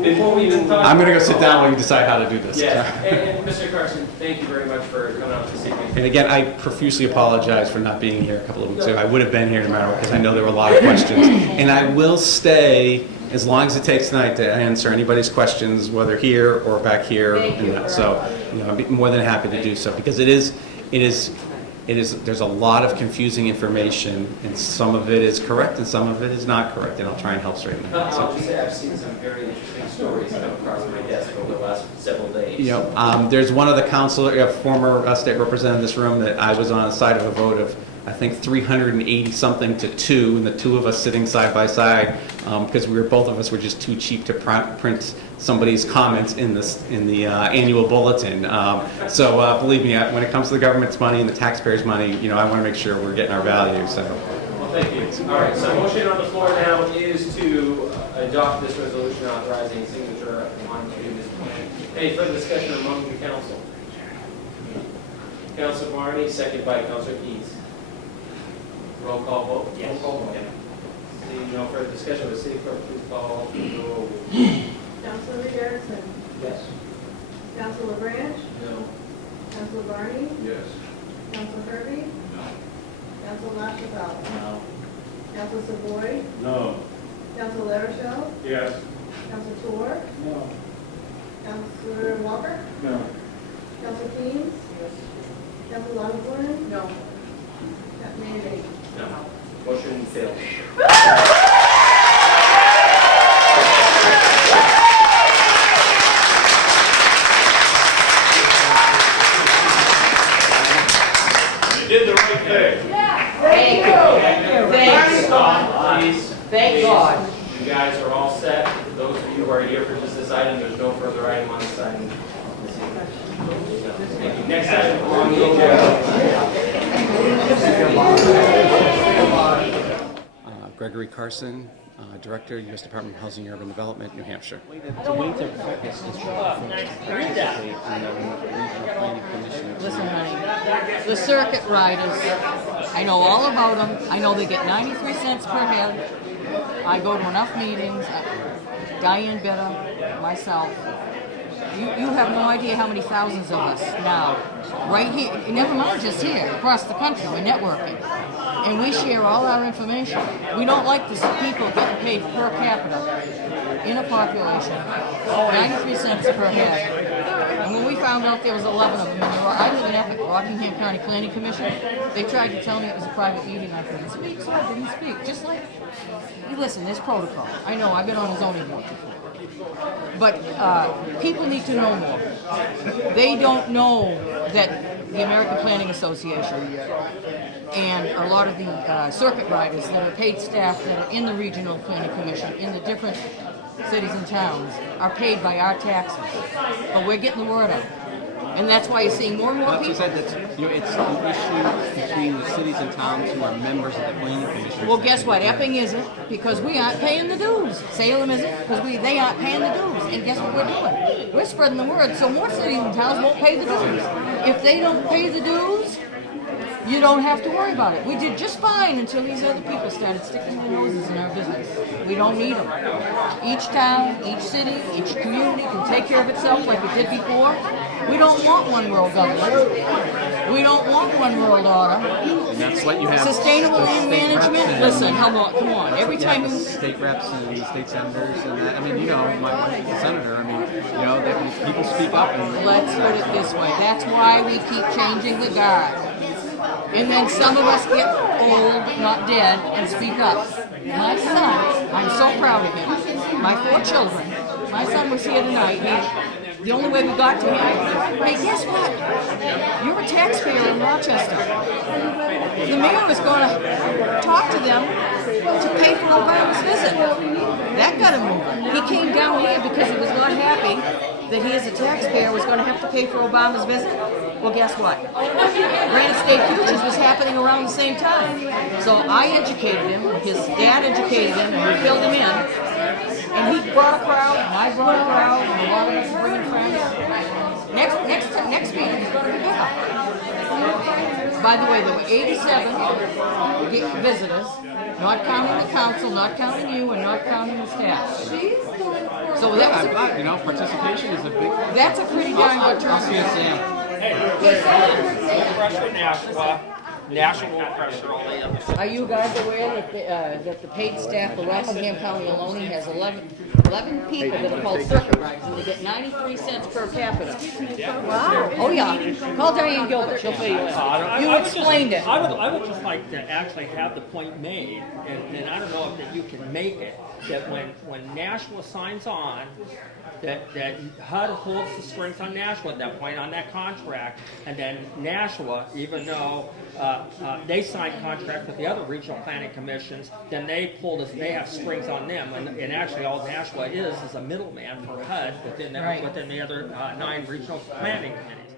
Before we even talk. I'm going to go sit down while you decide how to do this. Yes, and Mr. Carson, thank you very much for coming out this evening. And again, I profusely apologize for not being here a couple of weeks ago. I would have been here no matter what, because I know there were a lot of questions. And I will stay as long as it takes tonight to answer anybody's questions, whether here or back here. So, I'd be more than happy to do so, because there's a lot of confusing information, and some of it is correct and some of it is not correct, and I'll try and help straighten it out. I'll just say I've seen some very interesting stories come across my desk over the last several days. There's one of the councilor, former state representative in this room, that I was on the side of a vote of, I think 380 something to 2, and the two of us sitting side by side, because both of us were just too cheap to print somebody's comments in the annual bulletin. So believe me, when it comes to the government's money and the taxpayers' money, I want to make sure we're getting our value. So. Well, thank you. All right, so motion on the floor now is to adopt this resolution authorizing signature onto this plan. Any further discussion among the council? Councilor Barney, second by Councilor Keys. Roll call vote? Yes. Roll call vote. Seeing no further discussion, will the city clerk please call the roll? Councilor Garrison. Yes. Councilor Branch. No. Councilor Barney. Yes. Councilor Kirby. No. Councilor LaChapelle. No. Councilor Savoy. No. Councilor LaRochelle. Yes. Councilor Tour. No. Councilor Walker. No. Councilor Keynes. Councilor Longoboy. No. Mayor Day. No. Motion failed. You did the right thing. Thank you. Thanks. Stop, please. Thank Please. God. You guys are all set. Those of you who are here for just this item, there's no further item on this item. Thank you. Next item on the agenda. Greg Carson, Director, U.S. Department of Housing and Urban Development, New Hampshire. Listen, honey, the circuit riders, I know all about them. I know they get 93 cents per head. I go to enough meetings. Diane Bitter, myself. You have no idea how many thousands of us now, right here, never mind just here, across the country, we're networking. And we share all our information. We don't like the people getting paid per capita in a population, 93 cents per head. And when we found out there was 11 of them, I live in Epic, Rockingham County Planning Commission, they tried to tell me it was a private meeting, I couldn't speak, so I didn't speak. Just like, you listen, there's protocol. I know, I've been on a zoning board before. But people need to know more. They don't know that the American Planning Association and a lot of the circuit riders that are paid staff that are in the Regional Planning Commission in the different cities and towns are paid by our taxes. But we're getting the word out. And that's why you're seeing more and more people. It's an issue between the cities and towns who are members of the planning commission. Well, guess what? Epping isn't, because we aren't paying the dues. Salem isn't, because they aren't paying the dues. And guess what we're doing? We're spreading the word, so more cities and towns won't pay the dues. If they don't pay the dues, you don't have to worry about it. We did just fine until these other people started sticking their noses in our business. We don't need them. Each town, each city, each community can take care of itself like it did before. We don't want one world government. We don't want one world order. And that's what you have. Sustainable land management. Listen, come on. Every time you state reps and state senators and that. I mean, my senator. I mean, that people speak up. And let's put it this way. That's why we keep changing the guard. And then some of us get old, not dead, and speak up. My son, I'm so proud of him. My 4 children. My son was here tonight. The only way we got to him, hey, guess what? You're a taxpayer in Rochester. The mayor is going to talk to them to pay for Obama's visit. That got him moving. He came down here because he was not happy that he as a taxpayer was going to have to pay for Obama's visit. Well, guess what? Granite State Futures was happening around the same time. So I educated him, his dad educated him, and we filled him in. And he brought a crowd, and I brought a crowd, and a lot of us bringing friends. Next meeting is going to be bigger. By the way, there were 87 visitors, not counting the council, not counting you, and not counting the staff. So that was participation is a big. That's a pretty darn good turnout. I'll see you, Sam. Hey, question, Nashua. national pressure on the other side. Are you guys aware that the paid staff of Rockingham County alone has 11 people that are called circuit riders, and they get 93 cents per capita? Wow. Oh, yeah. Call Diane Gilbert, she'll fill you in. You explained it. I would just like to actually have the point made, and I don't know if that you can make it, that when Nashua signs on, that HUD holds the strings on Nashua at that point on that contract, and then Nashua, even though they signed contract with the other regional planning commissions, then they have strings on them, and actually all Nashua is a middleman for HUD within the other 9 regional planning committees.